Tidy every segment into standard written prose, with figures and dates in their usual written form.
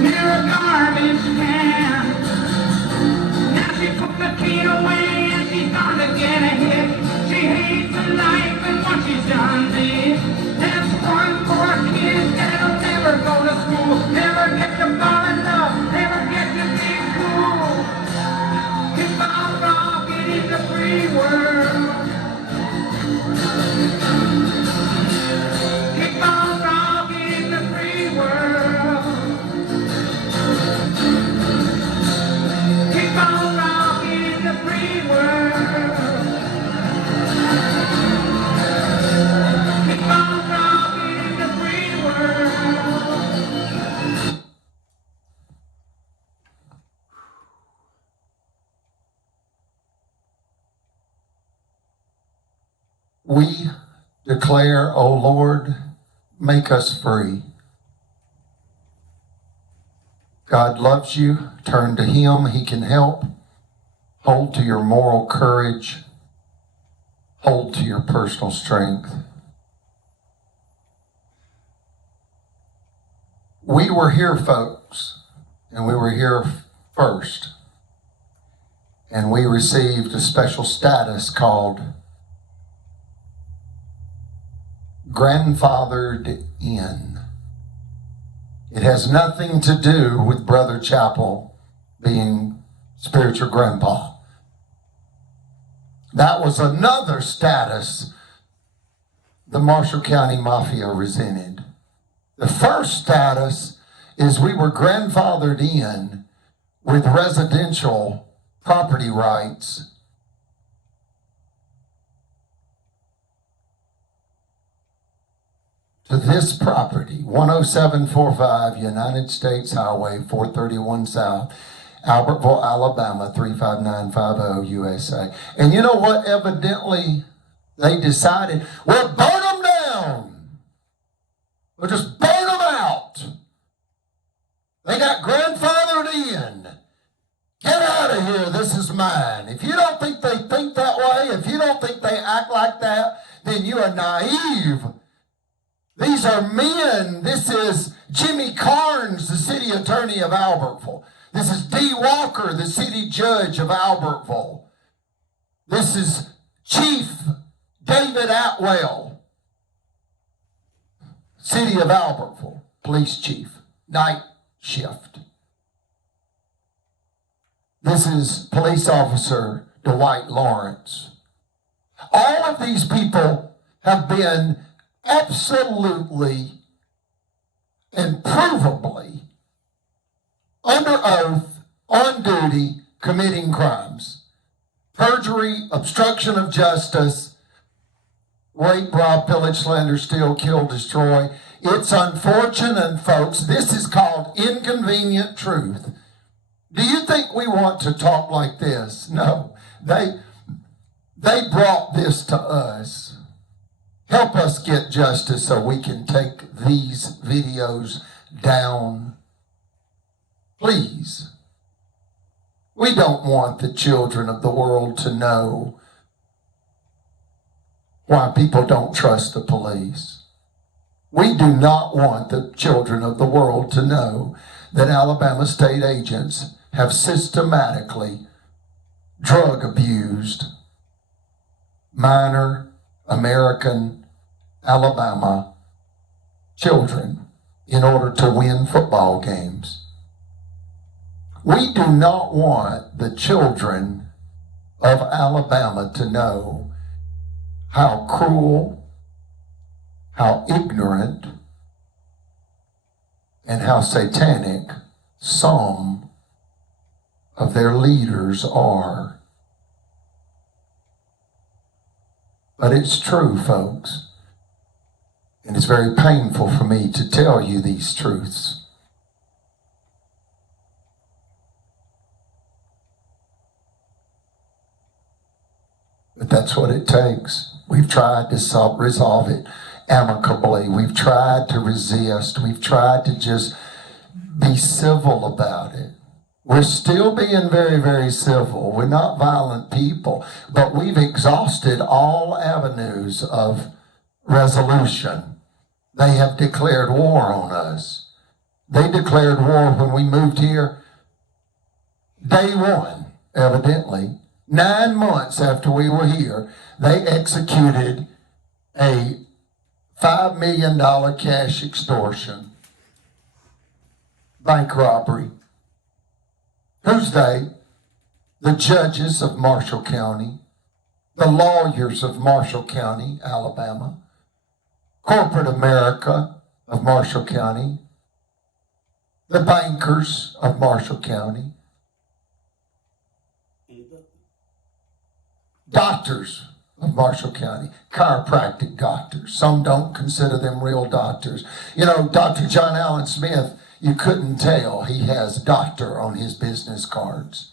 near a garbage can. Now she put the key away and she's gonna get a hit. She hates her life and what she's done did. That's one for kids that'll never go to school, never get to fall in love, never get to be cool. Keep on rocking in the free world. Keep on rocking in the free world. Keep on rocking in the free world. Keep on rocking in the free world. We declare, O Lord, make us free. God loves you. Turn to Him. He can help. Hold to your moral courage. Hold to your personal strength. We were here, folks, and we were here first. And we received a special status called grandfathered in. It has nothing to do with Brother Chapel being spiritual grandpa. That was another status the Marshall County Mafia resented. The first status is we were grandfathered in with residential property rights to this property, 10745 United States Highway 431 South, Albertville, Alabama, 35950 USA. And you know what? Evidently, they decided, we'll burn them down. We'll just burn them out. They got grandfathered in. Get out of here. This is mine. If you don't think they think that way, if you don't think they act like that, then you are naive. These are men. This is Jimmy Carnes, the city attorney of Albertville. This is D. Walker, the city judge of Albertville. This is Chief David Atwell, city of Albertville, police chief, night shift. This is police officer Dwight Lawrence. All of these people have been absolutely and provably under oath, on duty, committing crimes. Perjury, obstruction of justice, rape, rob, pillage, slander, steal, kill, destroy. It's unfortunate, folks. This is called inconvenient truth. Do you think we want to talk like this? No. They brought this to us. Help us get justice so we can take these videos down. Please. We don't want the children of the world to know why people don't trust the police. We do not want the children of the world to know that Alabama state agents have systematically drug abused minor American Alabama children in order to win football games. We do not want the children of Alabama to know how cruel, how ignorant, and how satanic some of their leaders are. But it's true, folks. And it's very painful for me to tell you these truths. But that's what it takes. We've tried to resolve it amicably. We've tried to resist. We've tried to just be civil about it. We're still being very, very civil. We're not violent people, but we've exhausted all avenues of resolution. They have declared war on us. They declared war when we moved here. Day one, evidently, 9 months after we were here, they executed a $5 million cash extortion, bank robbery. Who's they? The judges of Marshall County, the lawyers of Marshall County, Alabama, corporate America of Marshall County, the bankers of Marshall County, doctors of Marshall County, chiropractic doctors. Some don't consider them real doctors. You know, Dr. John Allen Smith, you couldn't tell he has doctor on his business cards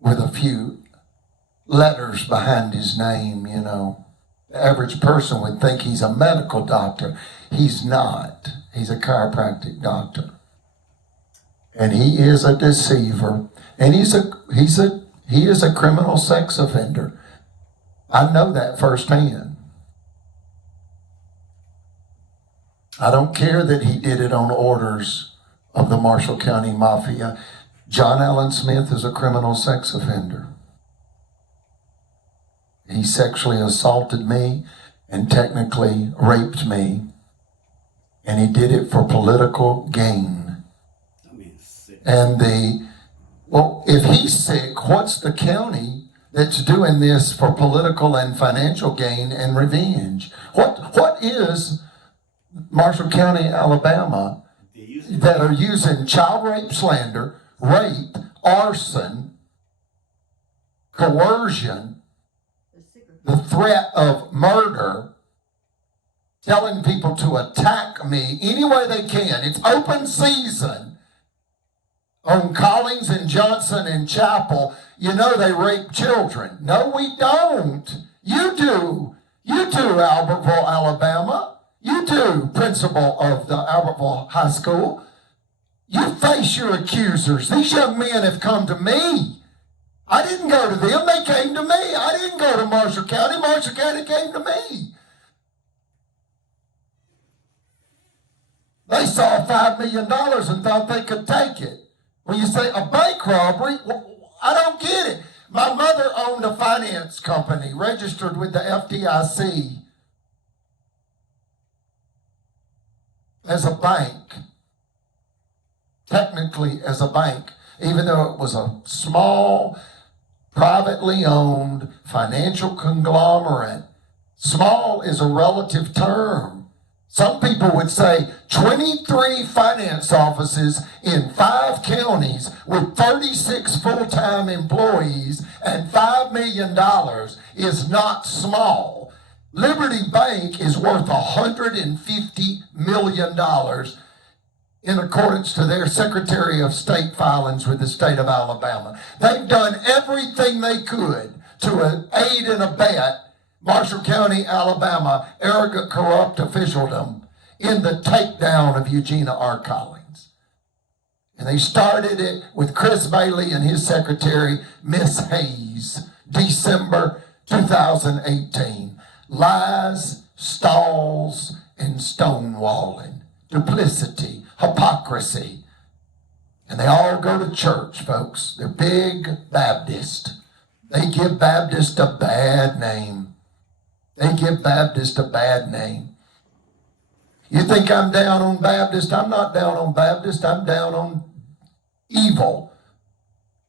with a few letters behind his name, you know. The average person would think he's a medical doctor. He's not. He's a chiropractic doctor. And he is a deceiver. And he is a criminal sex offender. I know that firsthand. I don't care that he did it on orders of the Marshall County Mafia. John Allen Smith is a criminal sex offender. He sexually assaulted me and technically raped me. And he did it for political gain. And well, if he's sick, what's the county that's doing this for political and financial gain and revenge? What is Marshall County, Alabama, that are using child rape, slander, rape, arson, coercion, the threat of murder, telling people to attack me any way they can? It's open season on Collins and Johnson and Chapel. You know they rape children. No, we don't. You do. You do, Albertville, Alabama. You do, principal of the Albertville High School. You face your accusers. These young men have come to me. I didn't go to them. They came to me. I didn't go to Marshall County. Marshall County came to me. They saw $5 million and thought they could take it. When you say a bank robbery, well, I don't get it. My mother owned a finance company registered with the FDIC as a bank, technically as a bank, even though it was a small, privately owned financial conglomerate. Small is a relative term. Some people would say 23 finance offices in 5 counties with 36 full-time employees and $5 million is not small. Liberty Bank is worth $150 million in accordance to their Secretary of State filings with the state of Alabama. They've done everything they could to aid and abet Marshall County, Alabama, arrogant, corrupt officialdom in the takedown of Eugenia R. Collins. And they started it with Chris Bailey and his secretary, Miss Hayes, December 2018. Lies, stalls, and stonewalling, duplicity, hypocrisy. And they all go to church, folks. They're big Baptist. They give Baptist a bad name. They give Baptist a bad name. You think I'm down on Baptist? I'm not down on Baptist. I'm down on evil.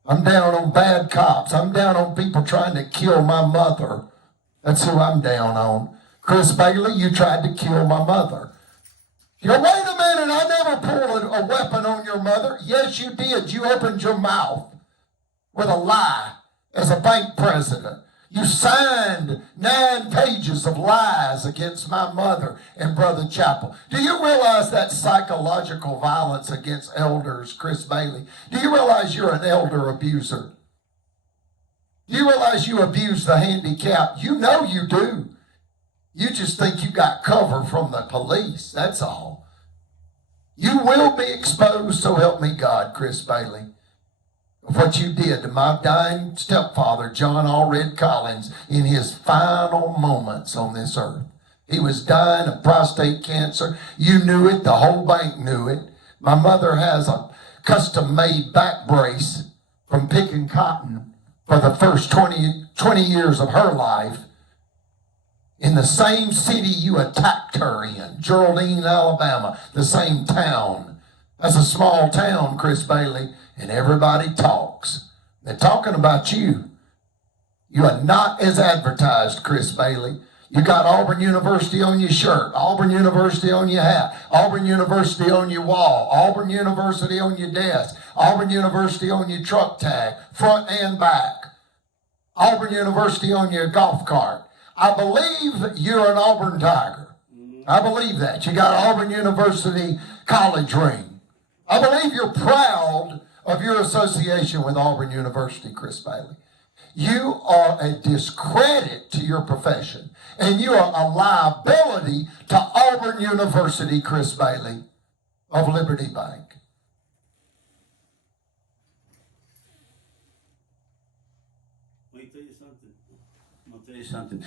I'm down on bad cops. I'm down on people trying to kill my mother. That's who I'm down on. Chris Bailey, you tried to kill my mother. You go, wait a minute, I never pulled a weapon on your mother. Yes, you did. You opened your mouth with a lie as a bank president. You signed 9 pages of lies against my mother and Brother Chapel. Do you realize that psychological violence against elders, Chris Bailey? Do you realize you're an elder abuser? Do you realize you abuse the handicapped? You know you do. You just think you got cover from the police, that's all. You will be exposed, so help me God, Chris Bailey, of what you did to my dying stepfather, John Allred Collins, in his final moments on this earth. He was dying of prostate cancer. You knew it. The whole bank knew it. My mother has a custom-made back brace from picking cotton for the first 20 years of her life in the same city you attacked her in, Geraldine, Alabama, the same town. That's a small town, Chris Bailey, and everybody talks. They're talking about you. You are not as advertised, Chris Bailey. You got Auburn University on your shirt, Auburn University on your hat, Auburn University on your wall, Auburn University on your desk, Auburn University on your truck tag, front and back, Auburn University on your golf cart. I believe you're an Auburn Tiger. I believe that. You got Auburn University college ring. I believe you're proud of your association with Auburn University, Chris Bailey. You are a discredit to your profession, and you are a liability to Auburn University, Chris Bailey of Liberty Bank. Let me tell you something. I'm gonna tell you something.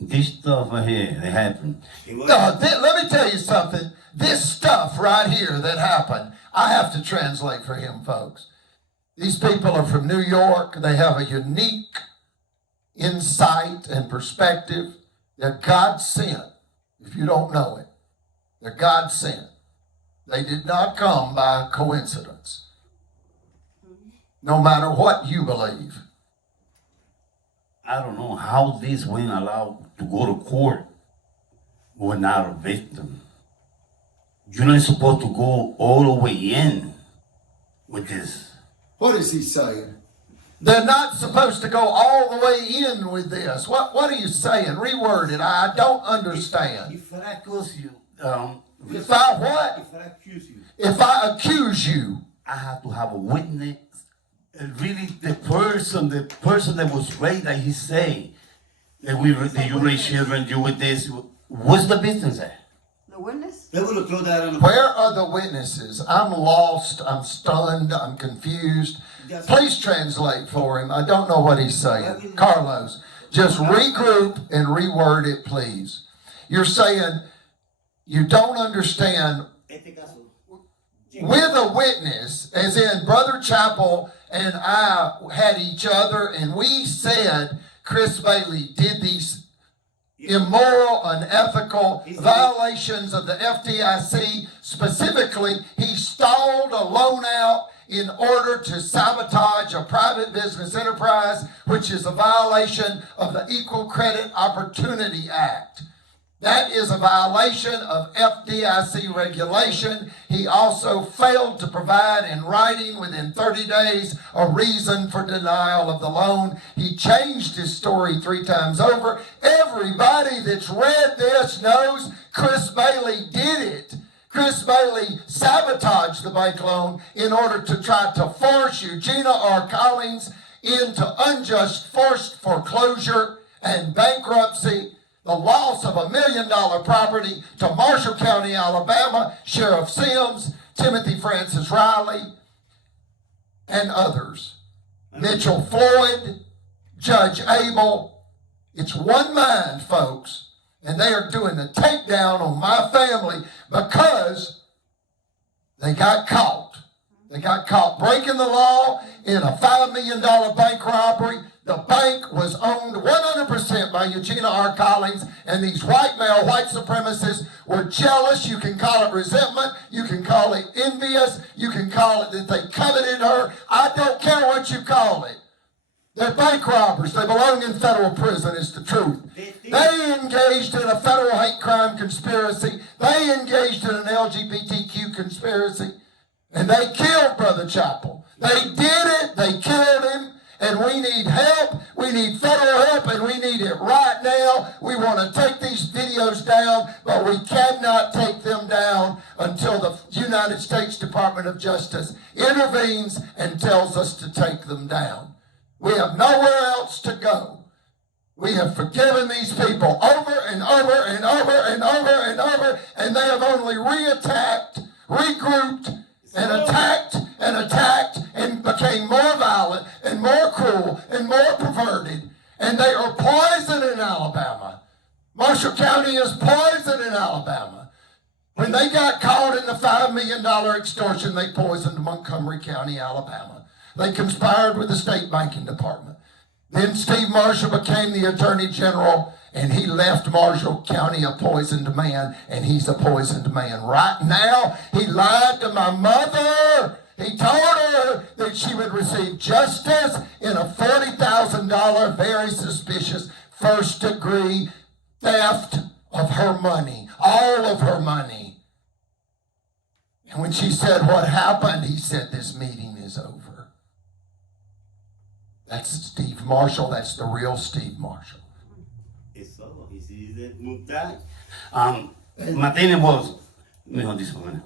This stuff right here that happened. Let me tell you something. This stuff right here that happened, I have to translate for him, folks. These people are from New York. They have a unique insight and perspective. They're God sent, if you don't know it. They're God sent. They did not come by coincidence. No matter what you believe. I don't know how these women allowed to go to court were not a victim. You're not supposed to go all the way in with this. What is he saying? They're not supposed to go all the way in with this. What are you saying? Reword it. I don't understand. If I accuse you, If I what? If I accuse you, If I accuse you, I have to have a witness. And really, the person that was raped, that he say that you raised children, you with this. What's the business there? The witness? They would have thrown that on the. where are the witnesses? I'm lost. I'm stunned. I'm confused. Please translate for him. I don't know what he's saying. Carlos, just regroup and reword it, please. You're saying you don't understand with a witness, as in Brother Chappell and I had each other, and we said Chris Bailey did these immoral, unethical violations of the FDIC. Specifically, he stalled a loan out in order to sabotage a private business enterprise, which is a violation of the Equal Credit Opportunity Act. That is a violation of FDIC regulation. He also failed to provide in writing within 30 days a reason for denial of the loan. He changed his story 3 times over. Everybody that's read this knows Chris Bailey did it. Chris Bailey sabotaged the bank loan in order to try to force Eugenia R. Collins into unjust forced foreclosure and bankruptcy, the loss of $1 million property to Marshall County, Alabama, Sheriff Sims, Timothy Francis Riley, and others. Mitchell Floyd, Judge Abel. It's one mind, folks. And they are doing the takedown on my family because they got caught. They got caught breaking the law in a $5 million bank robbery. The bank was owned 100% by Eugenia R. Collins, and these white male, white supremacists were jealous. You can call it resentment. You can call it envious. You can call it that they coveted her. I don't care what you call it. They're bank robbers. They belong in federal prison, is the truth. They engaged in a federal hate crime conspiracy. They engaged in an LGBTQ conspiracy. And they killed Brother Chappell. They did it. They killed him. And we need help. We need federal help, and we need it right now. We want to take these videos down, but we cannot take them down until the United States Department of Justice intervenes and tells us to take them down. We have nowhere else to go. We have forgiven these people over and over and over and over and over, and they have only reattacked, regrouped, and attacked and became more violent and more cruel and more perverted. And they are poison in Alabama. Marshall County is poison in Alabama. When they got caught in the $5 million extortion, they poisoned Montgomery County, Alabama. They conspired with the state banking department. Then Steve Marshall became the Attorney General, and he left Marshall County a poisoned man, and he's a poisoned man. Right now, he lied to my mother. He told her that she would receive justice in a $40,000 very suspicious first-degree theft of her money, all of her money. And when she said what happened, he said, this meeting is over. That's Steve Marshall. That's the real Steve Marshall. Eso, y si dice multar. My thing was, this one.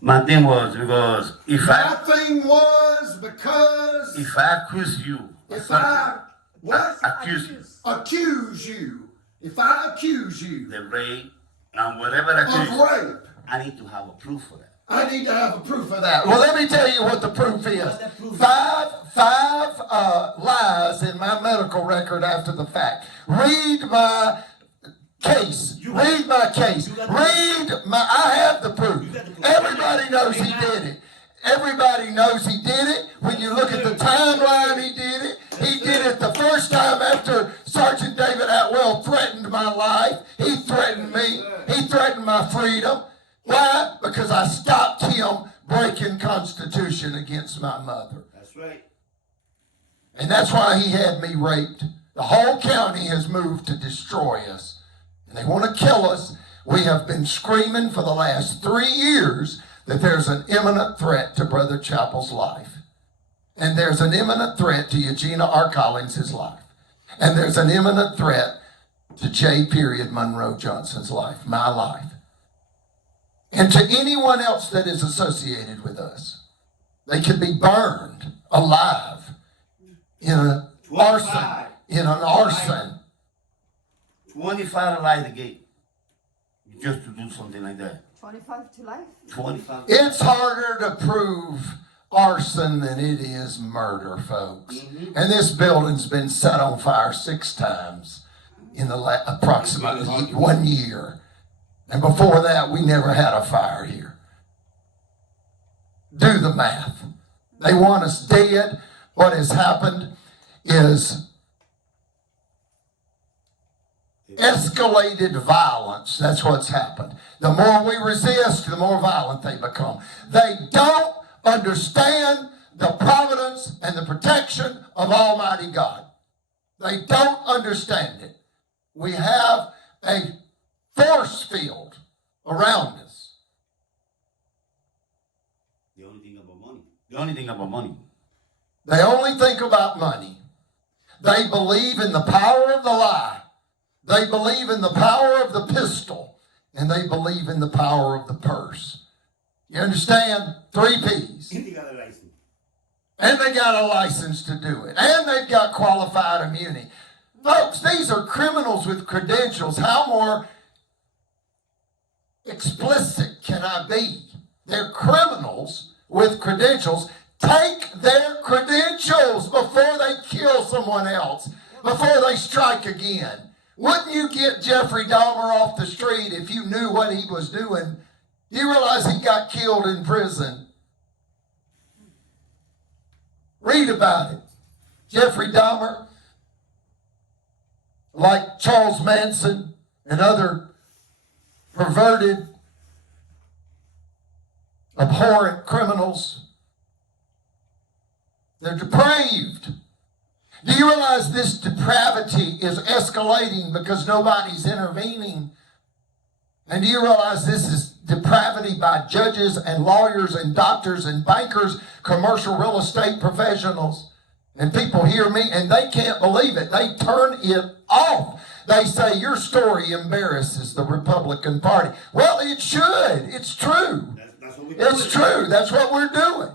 My thing was because if My thing was because I accuse you, if I what? accuse you, if I accuse you the rape and whatever I of accuse, rape, I need to have a proof for that. I need to have a proof of Well, that. let me tell you what the proof is. What's that proof? Five lies in my medical record after the fact. Read my case. Read my case. I have the proof. Everybody knows he did it. Everybody knows he did it. When you look at the timeline, he did it. He did it the first time after Sergeant David Atwell threatened my life. He threatened me. He threatened my freedom. Why? Because I stopped him breaking Constitution against my mother. That's right. And that's why he had me raped. The whole county has moved to destroy us. And they want to kill us. We have been screaming for the last 3 years that there's an imminent threat to Brother Chappell's life. And there's an imminent threat to Eugenia R. Collins' life. And there's an imminent threat to J. Monroe Johnson's life, my life. And to anyone else that is associated with us. They could be burned alive in an arson. In an arson. 25 to light the gate. Just to do something like that. 25 to life? 25. It's harder to prove arson than it is murder, folks. And this building's been set on fire 6 times in the approximately 1 year. And before that, we never had a fire here. Do the math. They want us dead. What has happened is escalated violence. That's what's happened. The more we resist, the more violent they become. They don't understand the providence and the protection of Almighty God. They don't understand it. We have a force field around us. The only thing about money. The only thing about money. They only think about money. They believe in the power of the lie. They believe in the power of the pistol. And they believe in the power of the purse. You understand? 3 P's. And they got a license. And they got a license to do it. And they've got qualified immunity. Folks, these are criminals with credentials. How more explicit can I be? They're criminals with credentials. Take their credentials before they kill someone else, before they strike again. Wouldn't you get Jeffrey Dahmer off the street if you knew what he was doing? You realize he got killed in prison. Read about it. Jeffrey Dahmer, like Charles Manson and other perverted, abhorrent criminals, they're depraved. Do you realize this depravity is escalating because nobody's intervening? And do you realize this is depravity by judges and lawyers and doctors and bankers, commercial real estate professionals? And people hear me and they can't believe it. They turn it off. They say, your story embarrasses the Republican Party. Well, it should. It's true. That's what we It's true. That's what we're doing.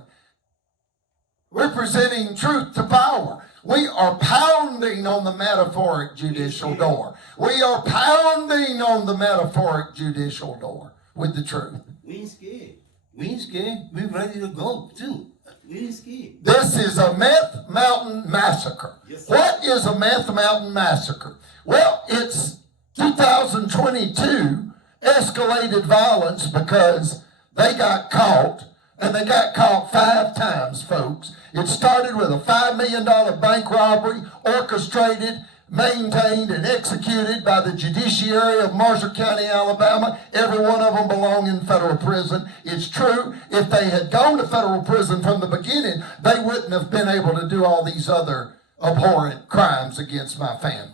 We're presenting truth to power. We are pounding on the metaphoric judicial door. We are pounding on the metaphoric judicial door with the truth. We ain't scared. We ain't scared. We're ready to go, too. We ain't scared. This is a Meth Mountain Massacre. Yes, sir. What is a Meth Mountain Massacre? Well, it's 2022 escalated violence because they got caught, and they got caught 5 times, folks. It started with a $5 million bank robbery orchestrated, maintained, and executed by the judiciary of Marshall County, Alabama. Every one of them belong in federal prison. It's true, if they had gone to federal prison from the beginning, they wouldn't have been able to do all these other abhorrent crimes against my family.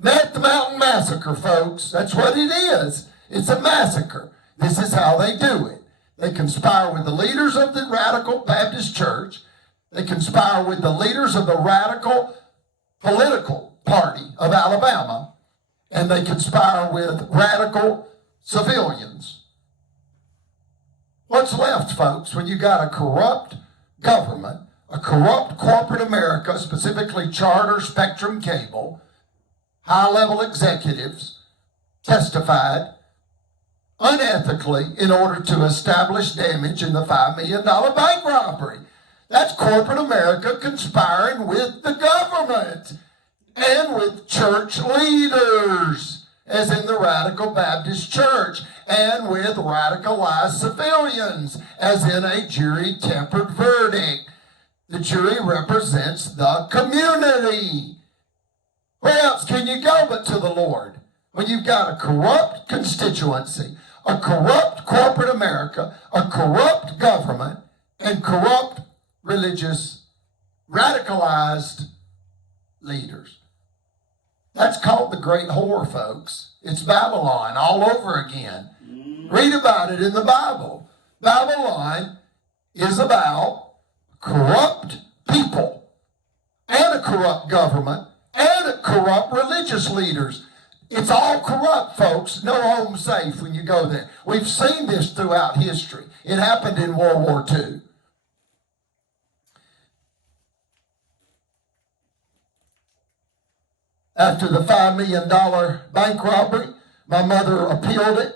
Meth Mountain Massacre, folks. That's what it is. It's a massacre. This is how they do it. They conspire with the leaders of the Radical Baptist Church. They conspire with the leaders of the Radical Political Party of Alabama. And they conspire with radical civilians. What's left, folks, when you got a corrupt government, a corrupt corporate America, specifically Charter, Spectrum, Cable, high-level executives testified unethically in order to establish damage in the $5 million bank robbery. That's corporate America conspiring with the government and with church leaders, as in the Radical Baptist Church, and with radicalized civilians, as in a jury-tempered verdict. The jury represents the community. Where else can you go but to the Lord? When you've got a corrupt constituency, a corrupt corporate America, a corrupt government, and corrupt religious, radicalized leaders. That's called the Great Whore, folks. It's Babylon all over again. Read about it in the Bible. Babylon is about corrupt people and a corrupt government and corrupt religious leaders. It's all corrupt, folks. No home safe when you go there. We've seen this throughout history. It happened in World War II. After the $5 million bank robbery, my mother appealed it.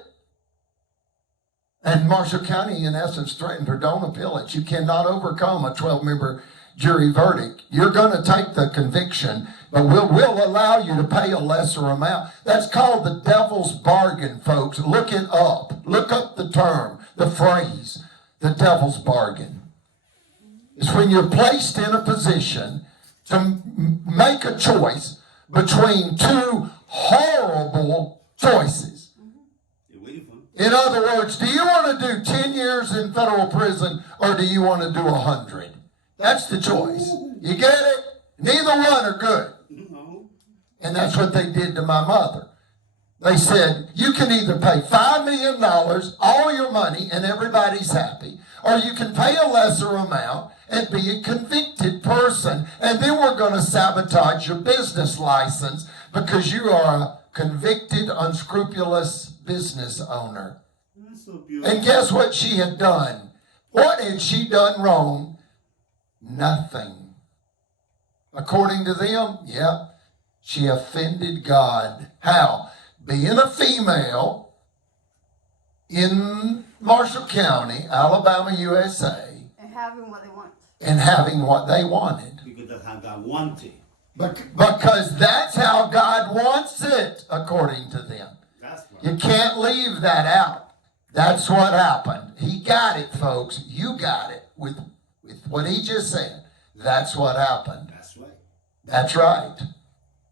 And Marshall County, in essence, threatened her, don't appeal it. You cannot overcome a 12-member jury verdict. You're going to take the conviction, but we'll allow you to pay a lesser amount. That's called the devil's bargain, folks. Look it up. Look up the term, the phrase, the devil's bargain. It's when you're placed in a position to make a choice between 2 horrible choices. In other words, do you want to do 10 years in federal prison or do you want to do 100? That's the choice. You get it? Neither one are good. And that's what they did to my mother. They said, you can either pay $5 million, all your money, and everybody's happy, or you can pay a lesser amount and be a convicted person, and then we're going to sabotage your business license because you are a convicted, unscrupulous business owner. So and guess what she had done? What had she done wrong? Nothing. According to them, yeah, she offended God. How? Being a female in Marshall County, Alabama, USA. And having what they want. And having what they wanted. Because that's how God wanted. Because that's how God wants it, according to them. That's right. You can't leave that out. That's what happened. He got it, folks. You got it with what he just said. That's what happened. That's right. That's right.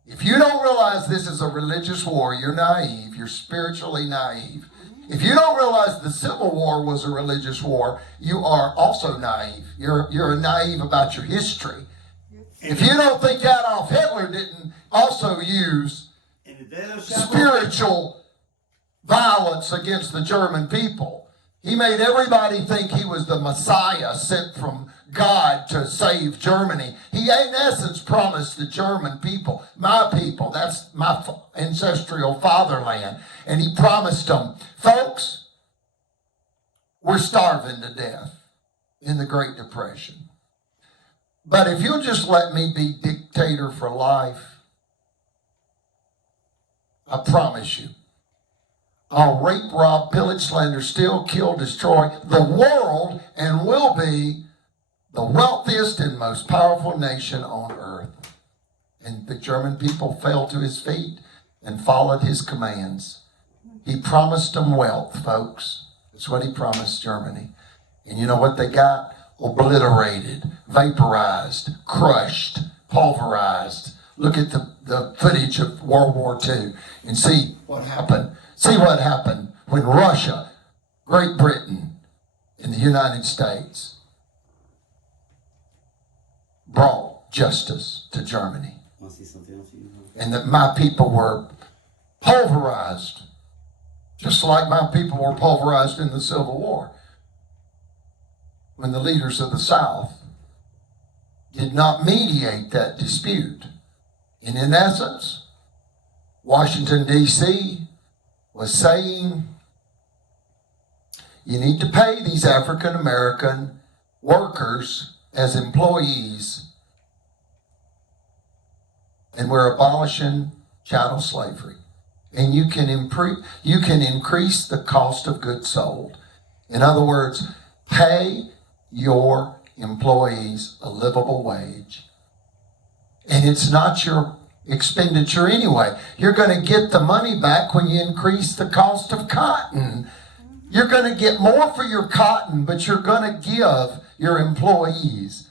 If you don't realize this is a religious war, you're naive. You're spiritually naive. If you don't realize the Civil War was a religious war, you are also naive. You're naive about your history. If you don't think Adolf Hitler didn't also use spiritual violence against the German people, he made everybody think he was the Messiah sent from God to save Germany. He, in essence, promised the German people, my people, that's my ancestral fatherland, and he promised them, folks, we're starving to death in the Great Depression. But if you'll just let me be dictator for life, I promise you, I'll rape, rob, pillage, slander, steal, kill, destroy the world and will be the wealthiest and most powerful nation on earth. And the German people fell to his feet. and followed his commands. He promised them wealth, folks. That's what he promised Germany. And you know what they got? Obliterated, vaporized, crushed, pulverized. Look at the footage of World War II and see what happened. See what happened when Russia, Great Britain, and the United States brought justice to Germany. And that my people were pulverized, just like my people were pulverized in the Civil War, when the leaders of the South did not mediate that dispute. And in essence, Washington, D.C. was saying, you need to pay these African American workers as employees, and we're abolishing chattel slavery. And you can increase the cost of goods sold. In other words, pay your employees a livable wage. And it's not your expenditure anyway. You're going to get the money back when you increase the cost of cotton. You're going to get more for your cotton, but you're going to give your employees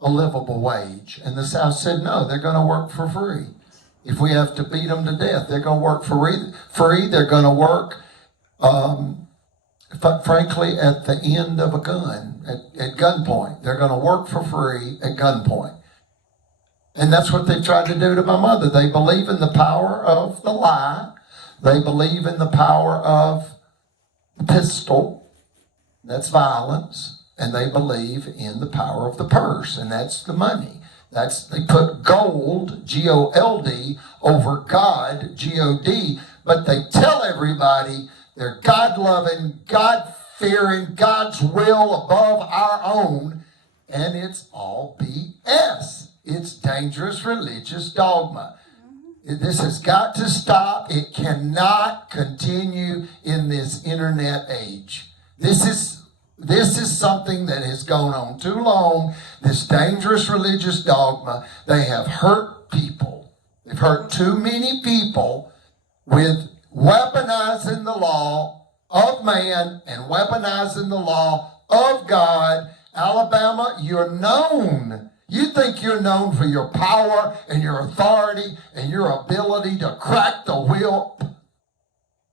a livable wage. And the South said, no, they're going to work for free. If we have to beat them to death, they're going to work for free. They're going to work, frankly, at the end of a gun, at gunpoint. They're going to work for free at gunpoint. And that's what they tried to do to my mother. They believe in the power of the lie. They believe in the power of the pistol. That's violence. And they believe in the power of the purse, and that's the money. They put gold, G-O-L-D, over God, G-O-D, but they tell everybody they're God-loving, God-fearing, God's will above our own, and it's all BS. It's dangerous religious dogma. This has got to stop. It cannot continue in this internet age. This is something that has gone on too long, this dangerous religious dogma. They have hurt people. They've hurt too many people with weaponizing the law of man and weaponizing the law of God. Alabama, you're known. You think you're known for your power and your authority and your ability to crack the whip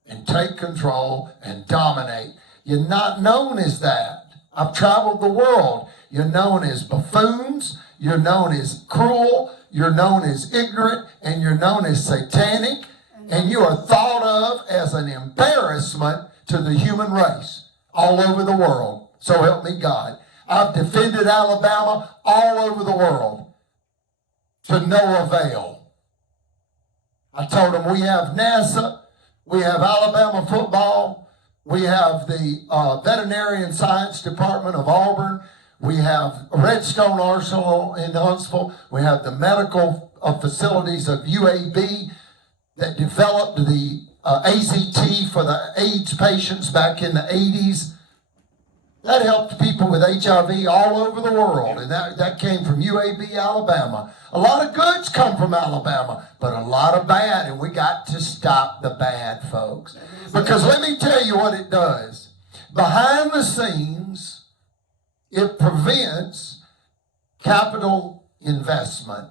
and take control and dominate. You're not known as that. I've traveled the world. You're known as buffoons. You're known as cruel. You're known as ignorant. And you're known as satanic. And you are thought of as an embarrassment to the human race all over the world. So help me God. I've defended Alabama all over the world to no avail. I told them we have NASA. We have Alabama football. We have the Veterinary Science Department of Auburn. We have Redstone Arsenal in Huntsville. We have the medical facilities of UAB that developed the AZT for the AIDS patients back in the 80s. That helped people with HIV all over the world, and that came from UAB, Alabama. A lot of goods come from Alabama, but a lot of bad, and we got to stop the bad, folks. Because let me tell you what it does. Behind the scenes, it prevents capital investment.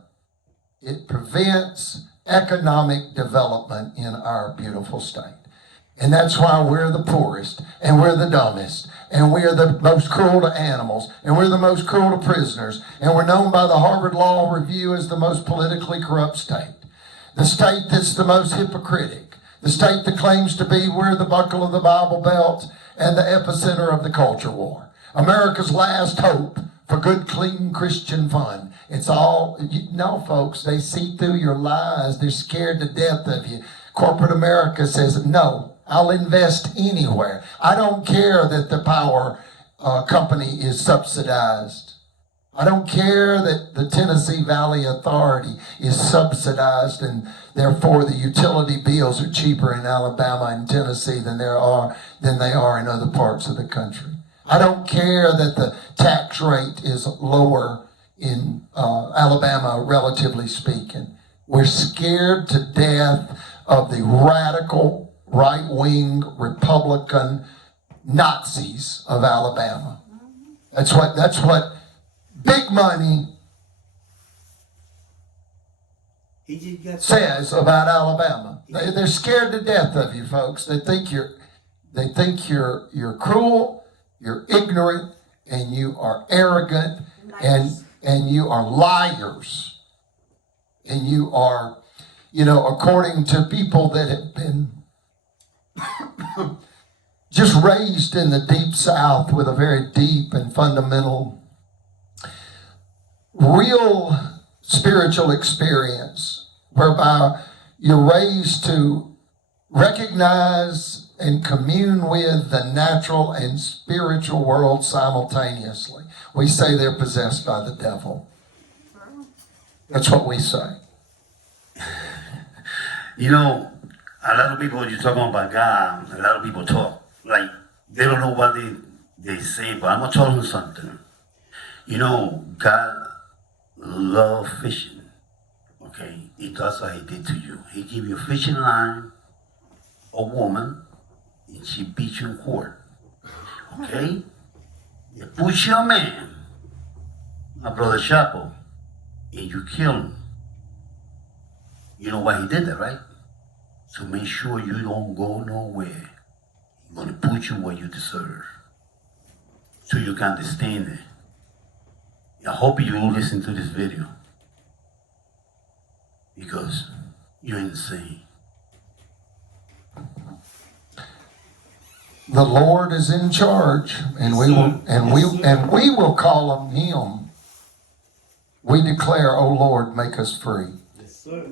It prevents economic development in our beautiful state. And that's why we're the poorest, and we're the dumbest, and we are the most cruel to animals, and we're the most cruel to prisoners, and we're known by the Harvard Law Review as the most politically corrupt state. The state that's the most hypocritic. The state that claims to be we're the buckle of the Bible Belt and the epicenter of the culture war. America's last hope for good, clean Christian fun. It's all, no folks, they see through your lies. They're scared to death of you. Corporate America says, no, I'll invest anywhere. I don't care that the power company is subsidized. I don't care that the Tennessee Valley Authority is subsidized and therefore the utility bills are cheaper in Alabama and Tennessee than they are in other parts of the country. I don't care that the tax rate is lower in Alabama, relatively speaking. We're scared to death of the radical right-wing Republican Nazis of Alabama. That's what big money says about Alabama. They're scared to death of you folks. They think you're cruel, you're ignorant, and you are arrogant, and you are liars. And you are, according to people that have been just raised in the deep South with a very deep and fundamental, real spiritual experience, whereby you're raised to recognize and commune with the natural and spiritual world simultaneously. We say they're possessed by the devil. That's what we say. A lot of people, you're talking about God, a lot of people talk. Like, they don't know what they say, but I'm going to tell you something. God loves fishing. Okay? That's what he did to you. He gave you a fishing line, a woman, and she beat you in court. Okay? You push your man, my brother Chapo, and you kill him. You know why he did that, right? To make sure you don't go nowhere. He's going to put you where you deserve. So you can understand it. I hope you will listen to this video. Because you're insane. The Lord is in charge, and we will call on him. We declare, "O Lord, make us free." Yes, sir.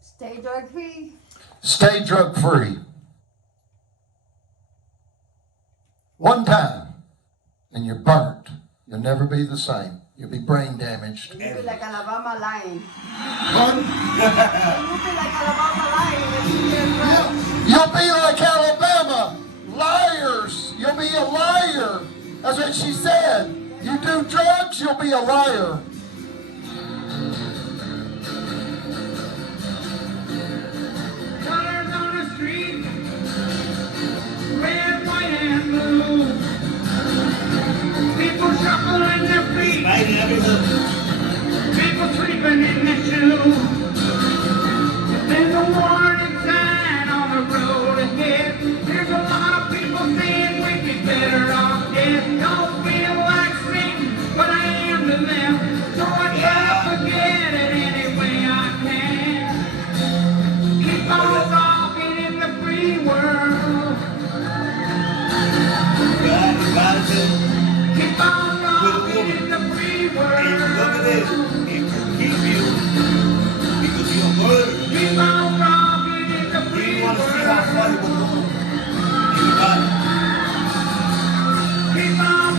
Stay drug free. Stay drug free. One time, and you're burnt. You'll never be the same. You'll be brain damaged. You'll be like Alabama lion. Pardon? You'll be like Alabama lion when you get drugs. You'll be like Alabama. Liars. You'll be a liar. That's what she said. You do drugs, you'll be a liar. Colors on the street, red, white, and blue. People shuffling their feet. Fighting everywhere.